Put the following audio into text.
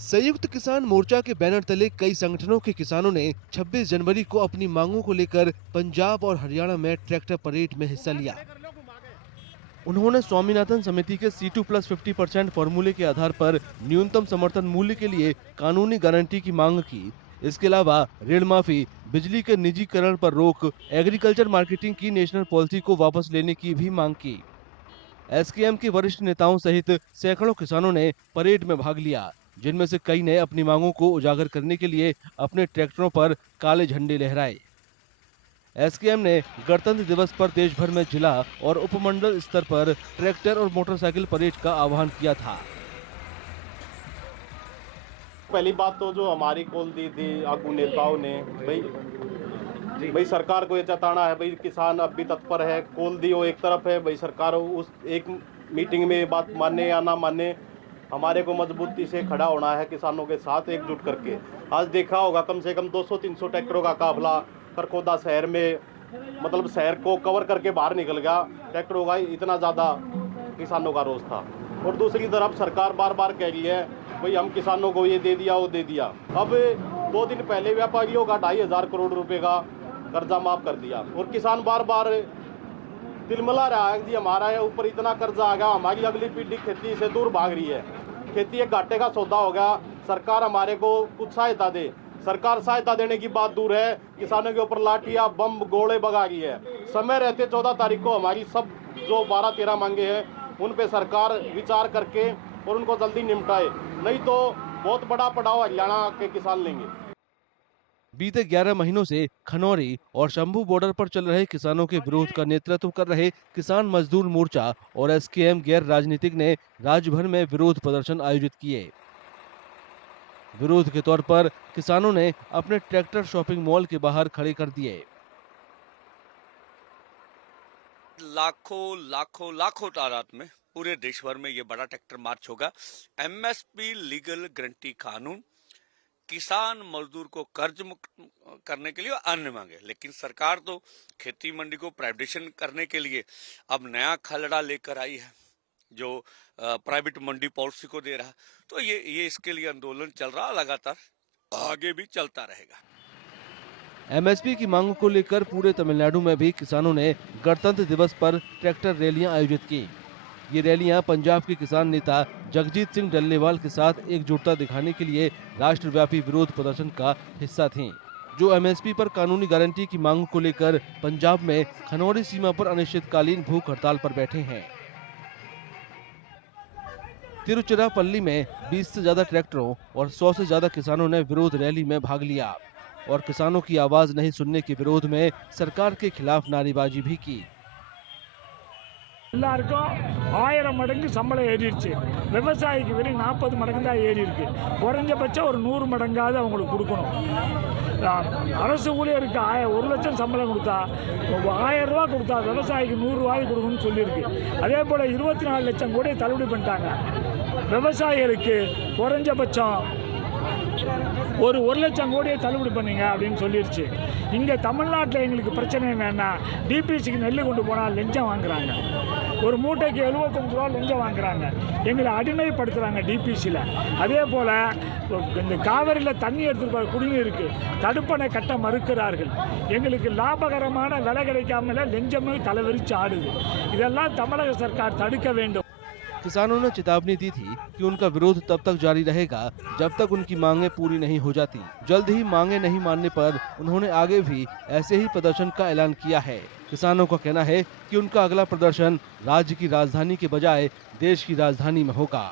संयुक्त किसान मोर्चा के बैनर तले कई संगठनों के किसानों ने 26 जनवरी को अपनी मांगों को लेकर पंजाब और हरियाणा में ट्रैक्टर परेड में हिस्सा लिया। उन्होंने स्वामीनाथन समिति के C2+50% फॉर्मूले के आधार पर न्यूनतम समर्थन मूल्य के लिए कानूनी गारंटी की मांग की। इसके अलावा ऋण माफी, बिजली के निजीकरण पर रोक, एग्रीकल्चर मार्केटिंग की नेशनल पॉलिसी को वापस लेने की भी मांग की। एसकेएम के वरिष्ठ नेताओं सहित सैकड़ों किसानों ने परेड में भाग लिया, जिनमें से कई ने अपनी मांगों को उजागर करने के लिए अपने ट्रैक्टरों पर काले झंडे लहराए। एसकेएम ने गणतंत्र दिवस पर देश भर में जिला और उपमंडल स्तर पर ट्रैक्टर और मोटरसाइकिल परेड का आह्वान किया था। पहली बात तो जो हमारी कॉल दी थी आगू नेताओं ने, भाई सरकार को ये जताना है, भाई किसान अब भी तत्पर है। कॉल दी वो एक तरफ है, भाई सरकार उस एक मीटिंग में बात माने या ना माने, हमारे को मजबूती से खड़ा होना है किसानों के साथ एकजुट करके। आज देखा होगा कम से कम 200-300 ट्रैक्टरों का काफिला करकोदा शहर में, मतलब शहर को कवर करके बाहर निकल गया। ट्रैक्टरों का इतना ज़्यादा किसानों का रोष था। और दूसरी तरफ सरकार बार बार कह रही है भाई हम किसानों को ये दे दिया वो दे दिया। अब 2 दिन पहले व्यापारियों का 2,500 करोड़ रुपए का कर्जा माफ कर दिया और किसान बार बार तिलमिला रहा है कि हमारा ऊपर इतना कर्जा आ गया, हमारी अगली पीढ़ी खेती से दूर भाग रही है, खेती एक घाटे का सौदा हो गया। सरकार हमारे को कुछ सहायता दे। सरकार सहायता देने की बात दूर है, किसानों के ऊपर लाठियां बम गोले भगा रही है। समय रहते 14 तारीख को हमारी सब जो 12-13 मांगे हैं उन पे सरकार विचार करके और उनको जल्दी निपटाए, नहीं तो बहुत बड़ा पड़ाव हरियाणा के किसान लेंगे। बीते 11 महीनों से खनौरी और शंभू बॉर्डर पर चल रहे किसानों के विरोध का नेतृत्व कर रहे किसान मजदूर मोर्चा और एसकेएम गैर राजनीतिक ने राज्य भर में विरोध प्रदर्शन आयोजित किए। विरोध के तौर पर किसानों ने अपने ट्रैक्टर शॉपिंग मॉल के बाहर खड़े कर दिए। लाखों तादाद में पूरे देश भर में ये बड़ा ट्रैक्टर मार्च होगा। एमएसपी लीगल गारंटी कानून, किसान मजदूर को कर्ज मुक्त करने के लिए अन्य मांगे, लेकिन सरकार तो खेती मंडी को प्राइवेटाइजेशन करने के लिए अब नया खलड़ा लेकर आई है जो प्राइवेट मंडी पॉलिसी को दे रहा। तो ये इसके लिए आंदोलन चल रहा, लगातार आगे भी चलता रहेगा। एमएसपी की मांग को लेकर पूरे तमिलनाडु में भी किसानों ने गणतंत्र दिवस पर ट्रैक्टर रैलियां आयोजित की। ये रैलियां पंजाब के किसान नेता जगजीत सिंह डल्लेवाल के साथ एकजुटता दिखाने के लिए राष्ट्रव्यापी विरोध प्रदर्शन का हिस्सा थीं, जो एमएसपी पर कानूनी गारंटी की मांग को लेकर पंजाब में खनौरी सीमा पर अनिश्चितकालीन भूख हड़ताल पर बैठे हैं। तिरुचिरापल्ली में 20 से ज्यादा ट्रैक्टरों और 100 से ज्यादा किसानों ने विरोध रैली में भाग लिया और किसानों की आवाज नहीं सुनने के विरोध में सरकार के खिलाफ नारेबाजी भी की। எல்லாருக்கும் 1000 மடங்கு சம்பளம் ஏறிடுச்சு. விவசாயிக்கு வெறும் 40 மடங்கு தான் ஏறி இருக்கு. குறைஞ்சபட்சம் ஒரு 100 மடங்காவது அவங்களுக்கு கொடுக்கணும். அரசு ஊழியருக்கு 1 லட்சம் சம்பளம் கொடுத்தா 1000 ரூபா கொடுத்தா விவசாயிக்கு 100 ரூபாய் கொடுக்கணும்னு சொல்லியிருக்கு. அதே போல் 24 லட்சம் கோடி தள்ளுபடி பண்ணிட்டாங்க. விவசாயிகளுக்கு குறைஞ்சபட்சம் ஒரு 1 லட்சம் கோடியை தள்ளுபடி பண்ணுங்க அப்படின்னு சொல்லிடுச்சு. இங்கே தமிழ்நாட்டில் எங்களுக்கு பிரச்சனை என்னன்னா, டிபிசிக்கு நெல் கொண்டு போனால் லஞ்சம் வாங்குறாங்க. ஒரு மூட்டைக்கு 75 ரூபா லஞ்சம் வாங்குறாங்க. எங்களை அடிமைப்படுத்துகிறாங்க டிபிசியில். அதே போல் இந்த காவிரியில் தண்ணி எடுத்துகிட்டு குடிநீருக்கு தடுப்பணை கட்ட மறுக்கிறார்கள். எங்களுக்கு லாபகரமான விலை கிடைக்காமல லஞ்சமே தலைவிரிச்சு ஆடுது. இதெல்லாம் தமிழக सरकार தடுக்க வேண்டும்। किसानों ने चेतावनी दी थी कि उनका विरोध तब तक जारी रहेगा जब तक उनकी मांगें पूरी नहीं हो जाती। जल्द ही मांगें नहीं मानने पर उन्होंने आगे भी ऐसे ही प्रदर्शन का ऐलान किया है। किसानों का कहना है कि उनका अगला प्रदर्शन राज्य की राजधानी के बजाय देश की राजधानी में होगा।